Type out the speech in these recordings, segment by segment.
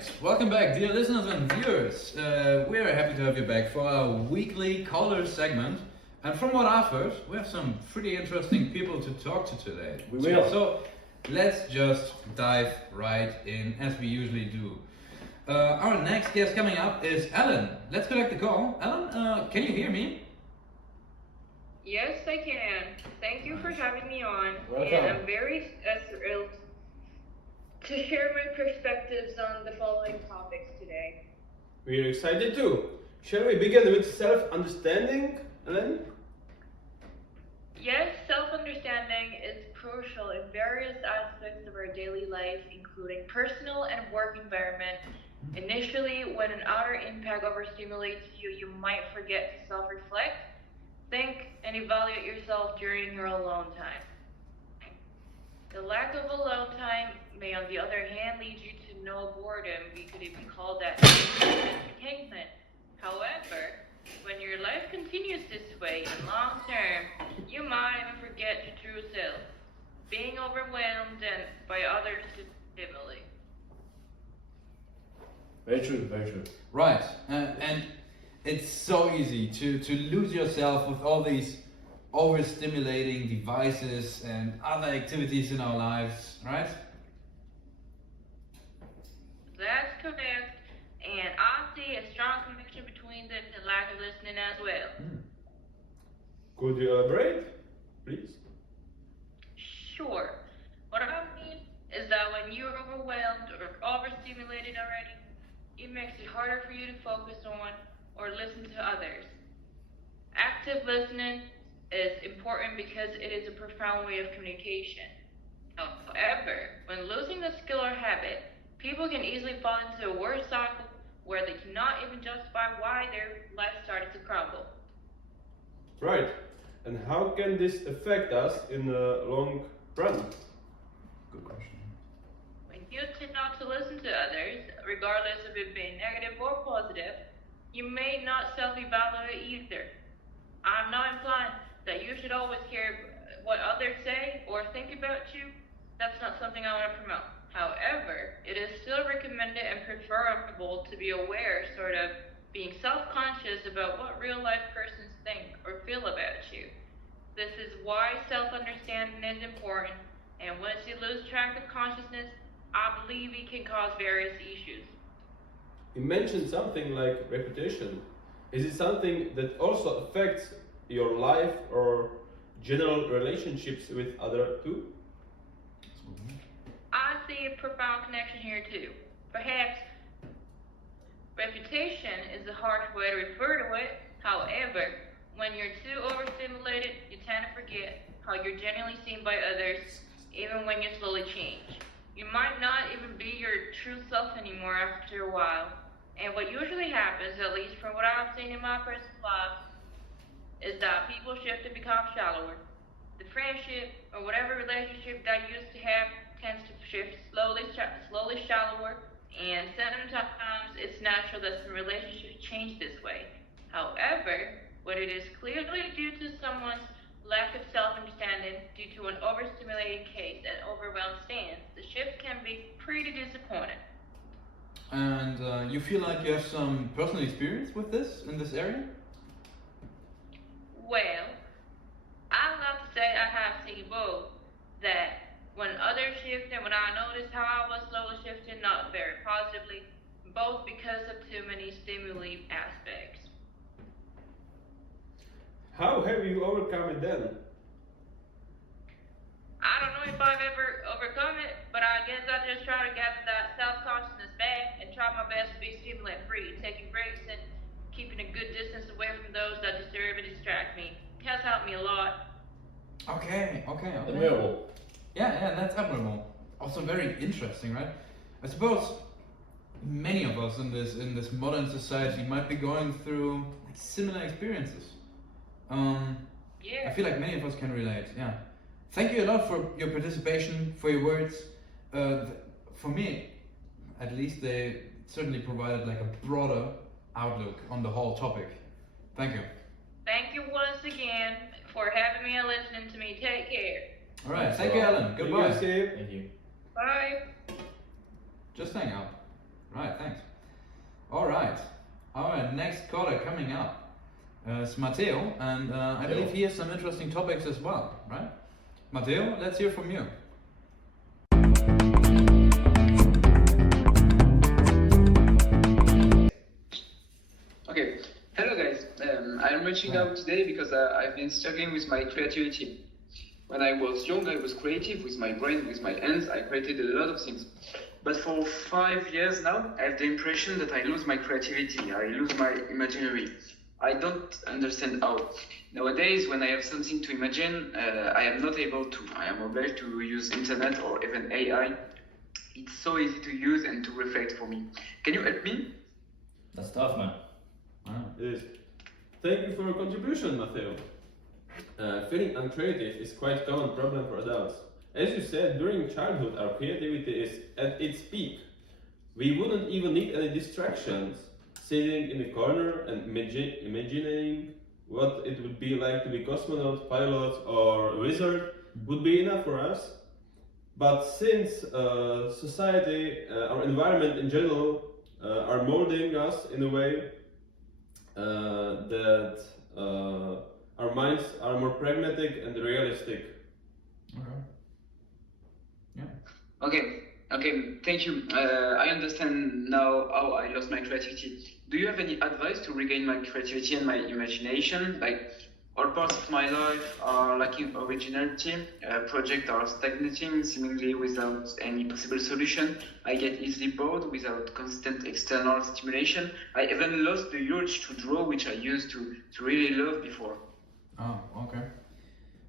Alright, welcome back, dear listeners and viewers. We're happy to have you back for our weekly caller segment. And from what I've heard, we have some pretty interesting people to talk to today. We will. So let's just dive right in as we usually do. Our next guest coming up is Ellen. Let's connect the call. Ellen, can you hear me? Yes, I can. Thank you for having me on. Welcome. And I'm very thrilled to share my perspectives on the following topics today. We're excited too. Shall we begin with self-understanding, Ellen? Yes, self-understanding is crucial in various aspects of our daily life, including personal and work environment. Initially, when an outer impact overstimulates you, you might forget to self-reflect, think, and evaluate yourself during your alone time. The lack of alone time may, on the other hand, lead you to no boredom. We could even call that entertainment. However, when your life continues this way in long term, you might even forget your true self, being overwhelmed and by other stimuli. Very true, very true. Right, and it's so easy to lose yourself with all these overstimulating devices and other activities in our lives, right? That's correct, and I see a strong connection between this and lack of listening as well. Could you elaborate, please? Sure. What I mean is that when you're overwhelmed or overstimulated already, it makes it harder for you to focus on or listen to others. Active listening is important because it is a profound way of communication. However, when losing the skill or habit, people can easily fall into a worse cycle where they cannot even justify why their life started to crumble. Right. And how can this affect us in the long run? Good question. When you tend not to listen to others, regardless of it being negative or positive, you may not self-evaluate either. I'm not implying that you should always hear what others say or think about you. That's not something I want to promote. However, it is still recommended and preferable to be aware, sort of being self-conscious about what real-life persons think or feel about you. This is why self-understanding is important, and once you lose track of consciousness, I believe it can cause various issues. You mentioned something like reputation. Is it something that also affects your life or general relationships with others too? I see a profound connection here too. Perhaps reputation is a harsh way to refer to it. However, when you're too overstimulated, you tend to forget how you're genuinely seen by others, even when you slowly change. You might not even be your true self anymore after a while. And what usually happens, at least from what I've seen in my personal life, is that people shift and become shallower. The friendship or whatever relationship that you used to have tends to shift slowly shallower, and sometimes it's natural that some relationships change this way. However, when it is clearly due to someone's lack of self-understanding due to an overstimulated case and overwhelmed stance, the shift can be pretty disappointing. And you feel like you have some personal experience with this in this area? Well, I'd love to say I have seen both. That when others shift and when I noticed how I was slowly shifting, not very positively, both because of too many stimuli aspects. How have you overcome it then? I don't know if I've ever overcome it, but I guess I just try to gather that self-consciousness back and try my best to be stimulant-free, taking breaks and keeping a good distance away from those that disturb and distract me. It has helped me a lot. Okay. Admirable. Yeah, that's admirable. Also very interesting, right? I suppose many of us in this modern society might be going through like similar experiences. Yeah. I feel like many of us can relate. Yeah. Thank you a lot for your participation, for your words. For me, at least, they certainly provided like a broader outlook on the whole topic. Thank you. Thank you once again for having me and listening to me. Take care. All right. Thank you, Alan. Goodbye. Thank you, Steve. Thank you. Bye. Just hang out. Right, thanks. All right, our next caller coming up is Matteo, and I believe he has some interesting topics as well, right? Matteo, let's hear from you. Okay, hello guys. I'm reaching out today because I've been struggling with my creativity. When I was young, I was creative with my brain, with my hands. I created a lot of things. But for 5 years now, I have the impression that I lose my creativity. I lose my imaginary. I don't understand how. Nowadays, when I have something to imagine, I am not able to. I am obliged to use internet or even AI. It's so easy to use and to reflect for me. Can you help me? That's tough, man. It is. Thank you for your contribution, Matteo. Feeling uncreative is quite a common problem for adults. As you said, during childhood our creativity is at its peak. We wouldn't even need any distractions. Sitting in a corner and imagining what it would be like to be cosmonaut, pilot or wizard would be enough for us. But since society, our environment in general, are molding us in a way that our minds are more pragmatic and realistic. Okay. Yeah. Okay, thank you. I understand now how I lost my creativity. Do you have any advice to regain my creativity and my imagination? Like, all parts of my life are lacking originality, projects are stagnating, seemingly without any possible solution. I get easily bored without constant external stimulation. I even lost the urge to draw, which I used to really love before. Oh, okay.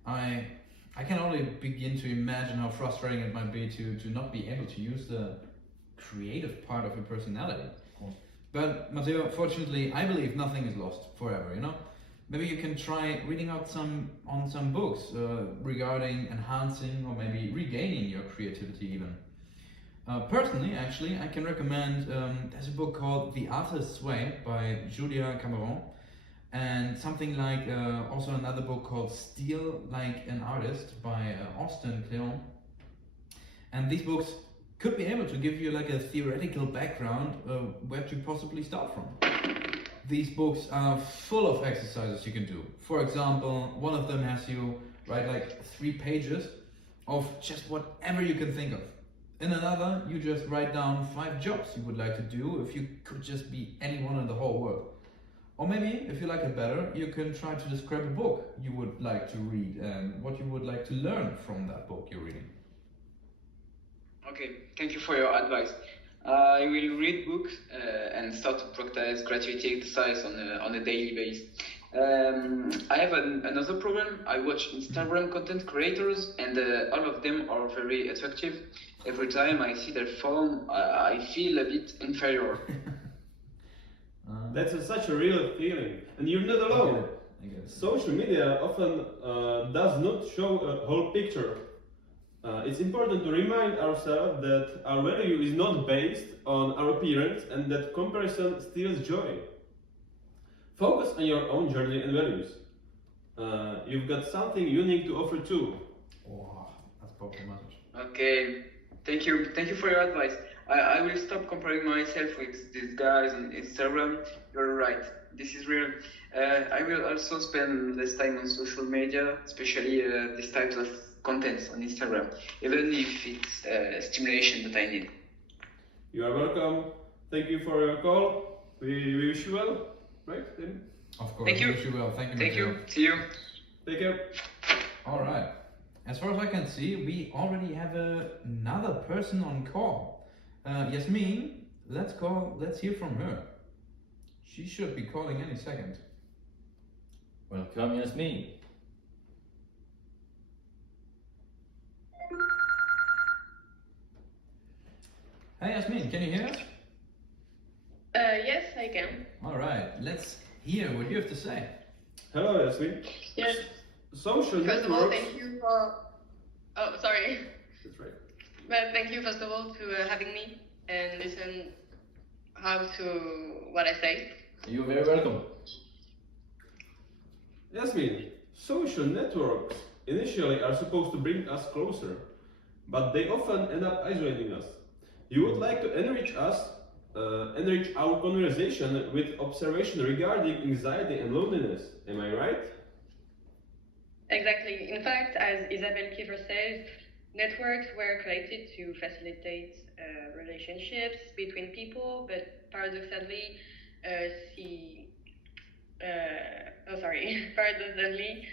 I can only begin to imagine how frustrating it might be to not be able to use the creative part of your personality. But Matteo, fortunately, I believe nothing is lost forever, you know? Maybe you can try reading out some books regarding enhancing or maybe regaining your creativity even. Personally, actually, I can recommend, there's a book called The Artist's Way by Julia Cameron, and something like also another book called Steal Like an Artist by Austin Kleon. And these books could be able to give you like a theoretical background where to possibly start from. These books are full of exercises you can do. For example, one of them has you write like 3 pages of just whatever you can think of. In another, you just write down 5 jobs you would like to do if you could just be anyone in the whole world. Or maybe, if you like it better, you can try to describe a book you would like to read and what you would like to learn from that book you're reading. Okay, thank you for your advice. I will read books and start to practice creativity exercise on a daily basis. I have another problem. I watch Instagram content creators and all of them are very attractive. Every time I see their form, I feel a bit inferior. That's such a real feeling, and you're not alone. I get it. Social media often does not show a whole picture. It's important to remind ourselves that our value is not based on our appearance and that comparison steals joy. Focus on your own journey and values. You've got something unique to offer too. Wow, that's a powerful message. Okay, thank you for your advice. I will stop comparing myself with these guys on Instagram. You're right, this is real. I will also spend less time on social media, especially these types of contents on Instagram, even if it's stimulation that I need. You are welcome. Thank you for your call. We wish you well, right? Tim? Of course, Thank you. wish you well. Thank you, Thank Matteo. you. See you. Take care. All right. As far as I can see, we already have another person on call. Yasmin, let's hear from her. She should be calling any second. Welcome, Yasmin. Hey Yasmin, can you hear us? Yes, I can. All right, let's hear what you have to say. Hello, Yasmin. Yes. Social First of all, networks. thank you for. Oh, sorry. That's right. But thank you, first of all, to having me and listen how to what I say. You're very welcome. Yasmin, social networks initially are supposed to bring us closer, but they often end up isolating us. You would like to enrich us enrich our conversation with observation regarding anxiety and loneliness. Am I right? Exactly. In fact, as Isabelle Kiefer says, networks were created to facilitate relationships between people, but paradoxically, paradoxically,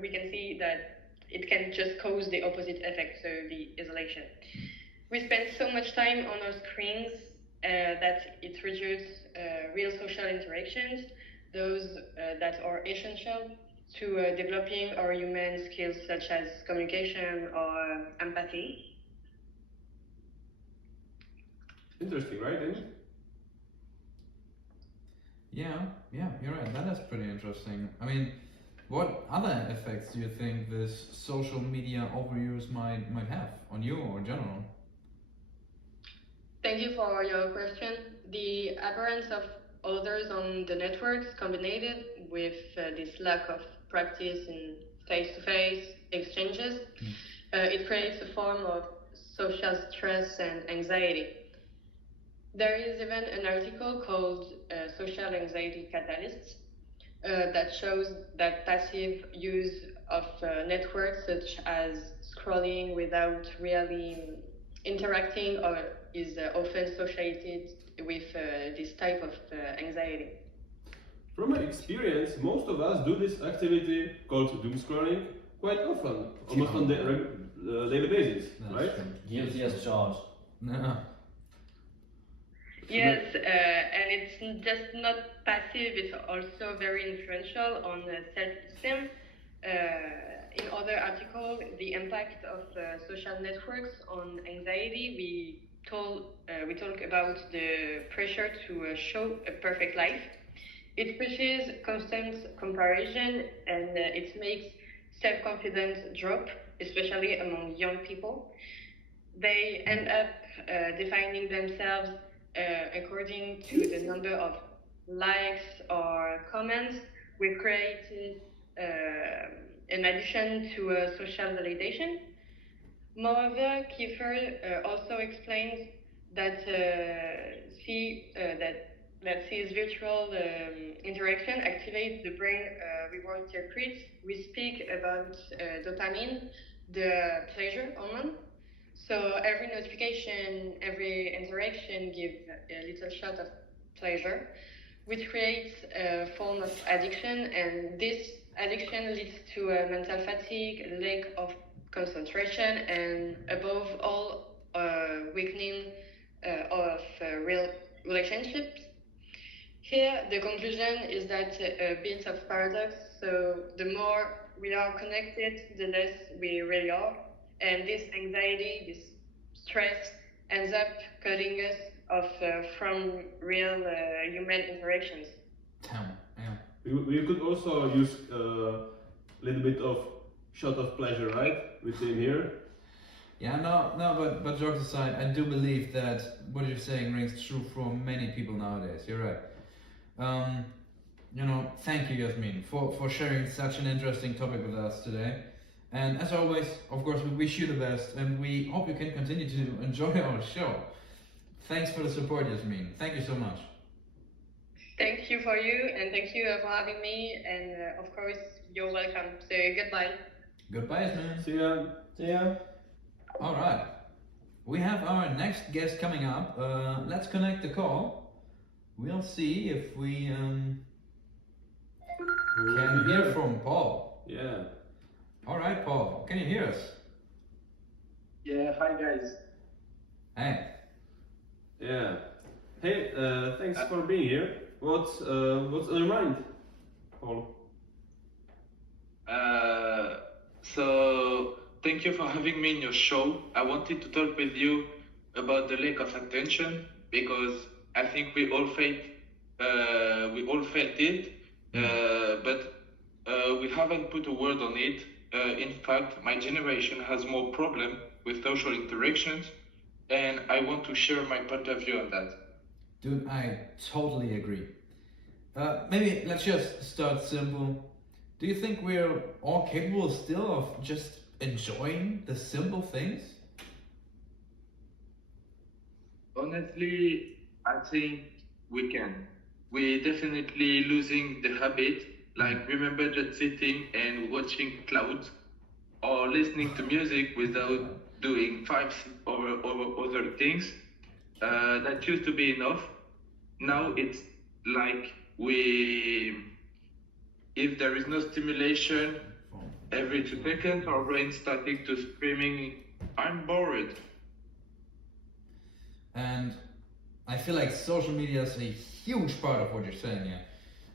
we can see that it can just cause the opposite effect, so the isolation. We spend so much time on our screens that it reduces real social interactions, those that are essential to developing our human skills such as communication or empathy. Interesting, right, Amy? Yeah, you're right. That is pretty interesting. I mean, what other effects do you think this social media overuse might have on you or in general? Thank you for your question. The appearance of others on the networks combined with this lack of practice in face-to-face exchanges, it creates a form of social stress and anxiety. There is even an article called Social Anxiety Catalysts that shows that passive use of networks such as scrolling without really interacting or is often associated with this type of anxiety. From my experience, most of us do this activity called doom scrolling quite often, almost on the daily basis, right? Guilty as charged. No. Yes, and it's just not passive, it's also very influential on self-esteem. In other article, the impact of social networks on anxiety, we talk about the pressure to show a perfect life. It pushes constant comparison and it makes self-confidence drop, especially among young people. They end up defining themselves according to the number of likes or comments we created in addition to social validation. Moreover, Kiefer also explains that C's virtual interaction activates the brain reward circuits. We speak about dopamine, the pleasure hormone. So every notification, every interaction gives a little shot of pleasure, which creates a form of addiction, and this addiction leads to a mental fatigue, lack of concentration, and above all, weakening of real relationships. Here, the conclusion is that a bit of paradox, so the more we are connected, the less we really are. And this anxiety, this stress ends up cutting us off from real human interactions. Damn, yeah. You could also use a little bit of shot of pleasure, right? Within here. Yeah, no, but jokes aside, I do believe that what you're saying rings true for many people nowadays. You're right. Thank you, Yasmin, for sharing such an interesting topic with us today. And as always, of course, we wish you the best, and we hope you can continue to enjoy our show. Thanks for the support, Yasmin. Thank you so much. Thank you for you, and thank you for having me, and of course, you're welcome. So goodbye. Goodbye, Yasmin. See ya. See ya. All right. We have our next guest coming up. Let's connect the call. We'll see if we can hear from Paul. Yeah. All right, Paul. Can you hear us? Yeah, hi guys. Hey. Yeah. Hey, thanks for being here. What's on your mind, Paul? So thank you for having me in your show. I wanted to talk with you about the lack of attention because I think we all felt it, but we haven't put a word on it. In fact, my generation has more problem with social interactions, and I want to share my point of view on that. Dude, I totally agree. Maybe let's just start simple. Do you think we're all capable still of just enjoying the simple things? Honestly, I think we can. We definitely losing the habit. Like remember just sitting and watching clouds or listening to music without doing five other things. That used to be enough. Now it's like if there is no stimulation, every 2 seconds our brain starting to screaming, I'm bored. And I feel like social media is a huge part of what you're saying here.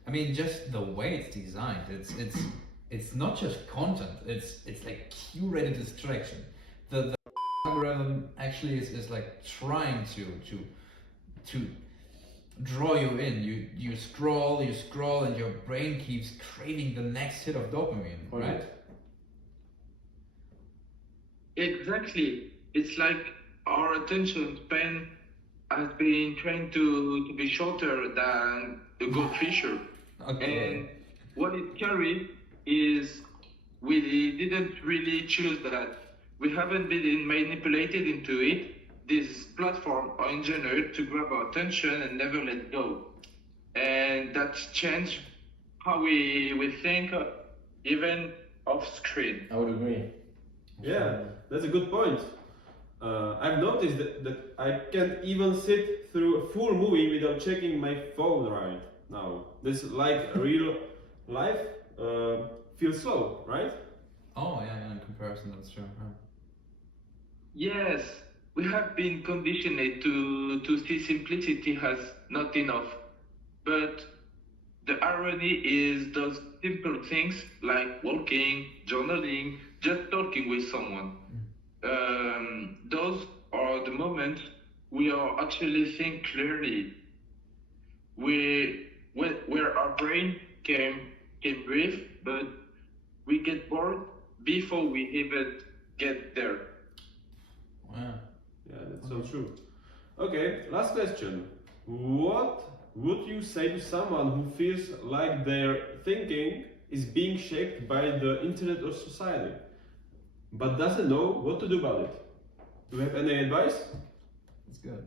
I mean, just the way it's designed, it's not just content. It's like curated distraction. The algorithm actually is like trying to draw you in. You scroll, and your brain keeps craving the next hit of dopamine, right? Exactly. It's like our attention span has been trained to be shorter than a goldfisher. Okay. And what is scary is we didn't really choose that. We haven't been manipulated into it. This platform are engineered to grab our attention and never let go. And that's changed how we think, even off screen. I would agree. Yeah, that's a good point. I've noticed that I can't even sit through a full movie without checking my phone right now. This like real life feels slow, right? Oh yeah, in comparison, that's true. Yeah. Yes, we have been conditioned to see simplicity as not enough. But the irony is those simple things like walking, journaling, just talking with someone. Those are the moments we are actually think clearly. Where our brain can breathe, but we get bored before we even get there. Wow. Yeah, that's so true. Okay, last question. What would you say to someone who feels like their thinking is being shaped by the internet or society, but doesn't know what to do about it? Do you have any advice? That's good.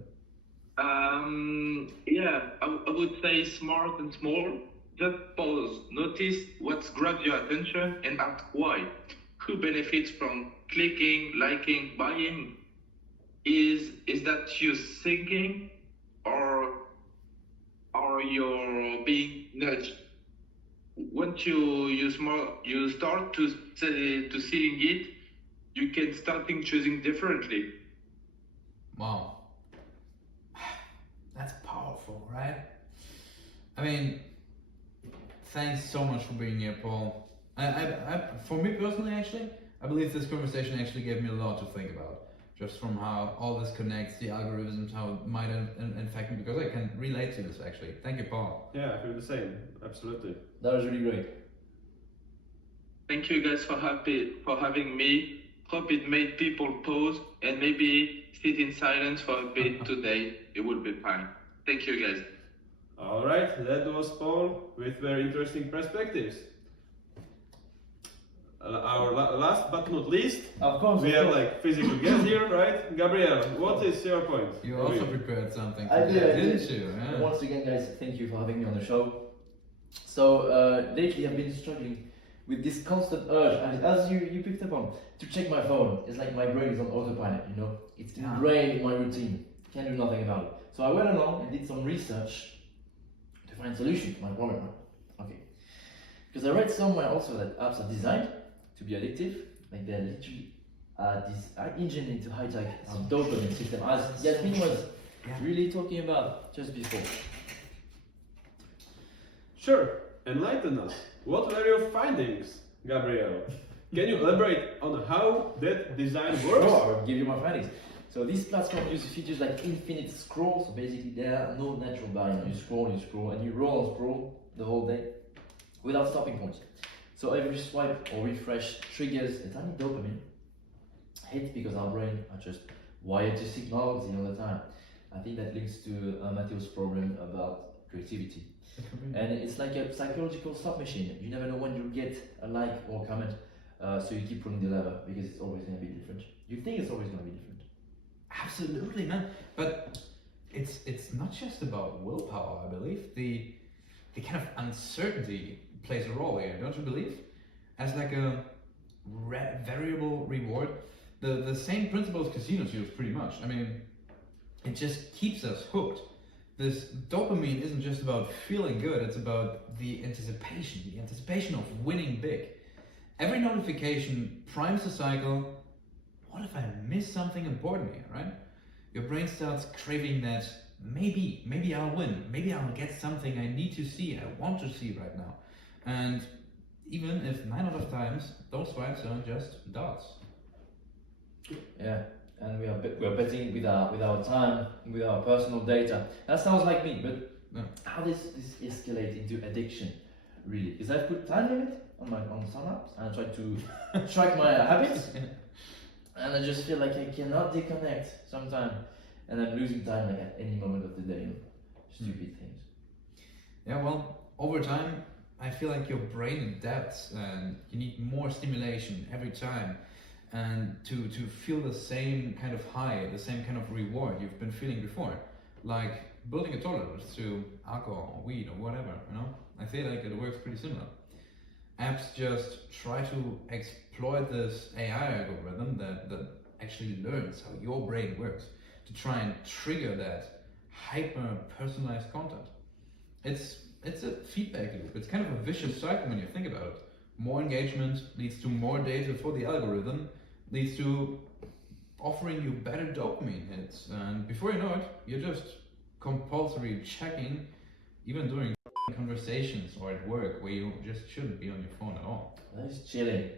Yeah, I would say smart and small. Just pause, notice what's grabbed your attention, and ask why. Who benefits from clicking, liking, buying? Is that you thinking, or you're being nudged? Once you start to seeing it, you can starting choosing differently. Wow. That's powerful, right? I mean, thanks so much for being here, Paul. For me personally, actually, I believe this conversation actually gave me a lot to think about. Just from how all this connects, the algorithms, how it might infect me, because I can relate to this actually. Thank you, Paul. Yeah, I feel the same. Absolutely. That was really great. Thank you guys for having me. Hope it made people pause and maybe sit in silence for a bit today. It will be fine. Thank you guys. Alright, that was Paul with very interesting perspectives. Our last but not least, Of course. we have like physical guest here, right? Gabriel, what is your point? You also prepared something, I did, didn't you? And Yeah. once again, guys, thank you for having me on the show. So lately, I've been struggling with this constant urge, and as you picked up on, to check my phone. It's like my brain is on autopilot, you know. It's ingrained in my routine. Can't do nothing about it. So I went along and did some research to find a solution to my problem. Okay. Because I read somewhere also that apps are designed to be addictive, like they're literally engineered to hijack our dopamine system, as Yasmin was really talking about just before. Sure, enlighten us. What were your findings, Gabriel? Can you elaborate on how that design works? Sure, I will give you my findings. So this platform uses features like infinite scroll, so basically there are no natural barrier. You scroll, and you roll and scroll the whole day without stopping points. So every swipe or refresh triggers a tiny dopamine hit because our brain are just wired to seek novelty all the time. I think that links to Matthew's problem about creativity. And it's like a psychological slot machine. You never know when you'll get a like or a comment, so you keep pulling the lever because it's always going to be different. You think it's always going to be different. Absolutely, man. But it's not just about willpower. I believe the kind of uncertainty plays a role here. Don't you believe? As like a variable reward, the same principles casinos use pretty much. I mean, it just keeps us hooked. This dopamine isn't just about feeling good, it's about the anticipation of winning big. Every notification primes the cycle. What if I miss something important here, right? Your brain starts craving that maybe I'll win, maybe I'll get something I need to see, I want to see right now. And even if 9 out of times, those swipes are just dots. Yeah, and we're betting with our time, with our personal data. That sounds like me, but No. how does this escalate into addiction, really? Because I've put time limit on some apps, and I try to track my habits, and I just feel like I cannot disconnect sometimes, and I'm losing time like at any moment of the day. Stupid things. Yeah, well, over time, I feel like your brain adapts and you need more stimulation every time. And to feel the same kind of high, the same kind of reward you've been feeling before. Like building a tolerance to alcohol or weed or whatever, you know? I feel like it works pretty similar. Apps just try to exploit this AI algorithm that actually learns how your brain works to try and trigger that hyper personalized content. It's a feedback loop. It's kind of a vicious cycle when you think about it. More engagement leads to more data for the algorithm, leads to offering you better dopamine hits, and before you know it, you're just compulsory checking, even during conversations or at work where you just shouldn't be on your phone at all. That's chilling.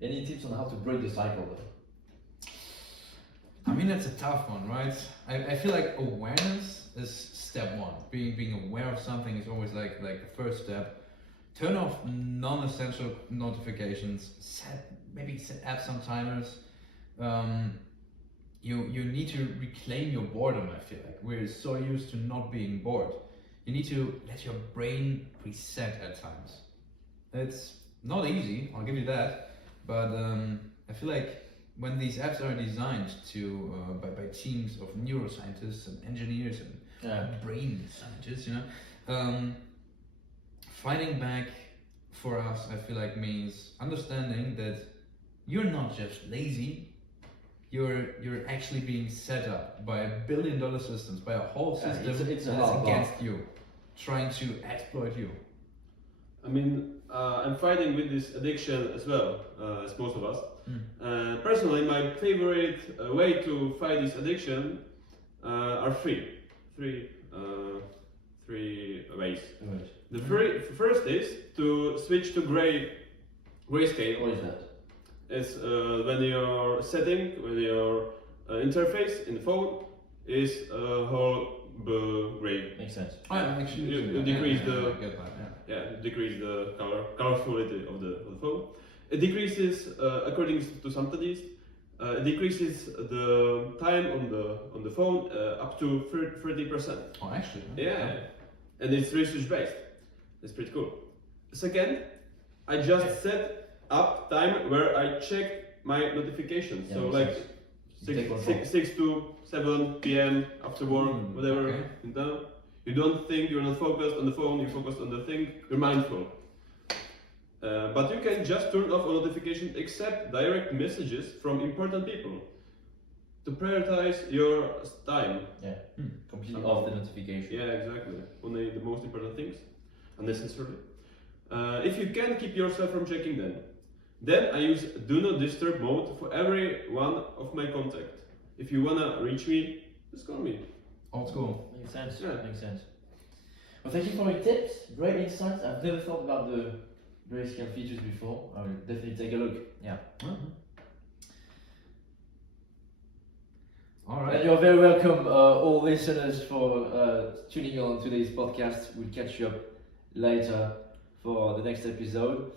Any tips on how to break the cycle though? I mean, that's a tough one, right? I feel like awareness is step one. Being aware of something is always like the first step. Turn off non-essential notifications. Set apps on timers. You need to reclaim your boredom. I feel like we're so used to not being bored. You need to let your brain reset at times. It's not easy, I'll give you that, but I feel like when these apps are designed to by teams of neuroscientists and engineers and brain scientists, you know, fighting back for us, I feel like, means understanding that you're not just lazy. You're actually being set up by $1 billion systems, by a whole system it's a that is hard against you, trying to exploit you. I mean, I'm fighting with this addiction as well, as most of us. Personally, my favorite way to fight this addiction are three ways. The first is to switch to grayscale. What is that? It's when your interface in the phone is whole gray. Makes sense. Oh, yeah, actually, You decrease the I get that, yeah. decrease the colorfulity of the phone. It decreases according to some studies. It decreases the time on the phone up to 30%. Oh, actually. Yeah, and it's research based. It's pretty cool. Second, I just set up time where I check my notifications. Yeah, so makes like sense. 6 to 7 p.m. after work, whatever. Okay. In town. You don't think, you're not focused on the phone, you're focused on the thing, you're mindful. But you can just turn off a notification except direct messages from important people to prioritize your time. Yeah. Completely off the notification. Yeah, exactly. Only the most important things, unnecessarily. If you can keep yourself from checking them, then I use do not disturb mode for every one of my contacts. If you wanna reach me, just call me. Old school. Makes sense. Yeah. Makes sense. Well, thank you for your tips. Great insights. I've never thought about the grayscale features before. I will definitely take a look. Yeah. All And right. you're very welcome, all listeners, for tuning on today's podcast. We'll catch you up later for the next episode.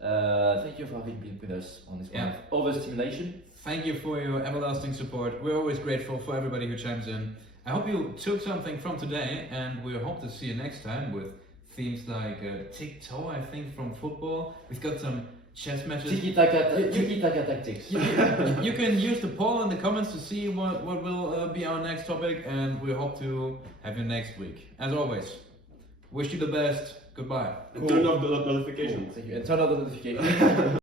Thank you for having been with us on this one of overstimulation. Thank you for your everlasting support. We're always grateful for everybody who chimes in. I hope you took something from today, and we hope to see you next time with themes like tic-toe, I think, from football. We've got some chess matches. Tiki-taka tactics. You can use the poll in the comments to see what will be our next topic, and we hope to have you next week. As always, wish you the best. Goodbye. And turn off the notifications. Thank you. And turn on the notifications.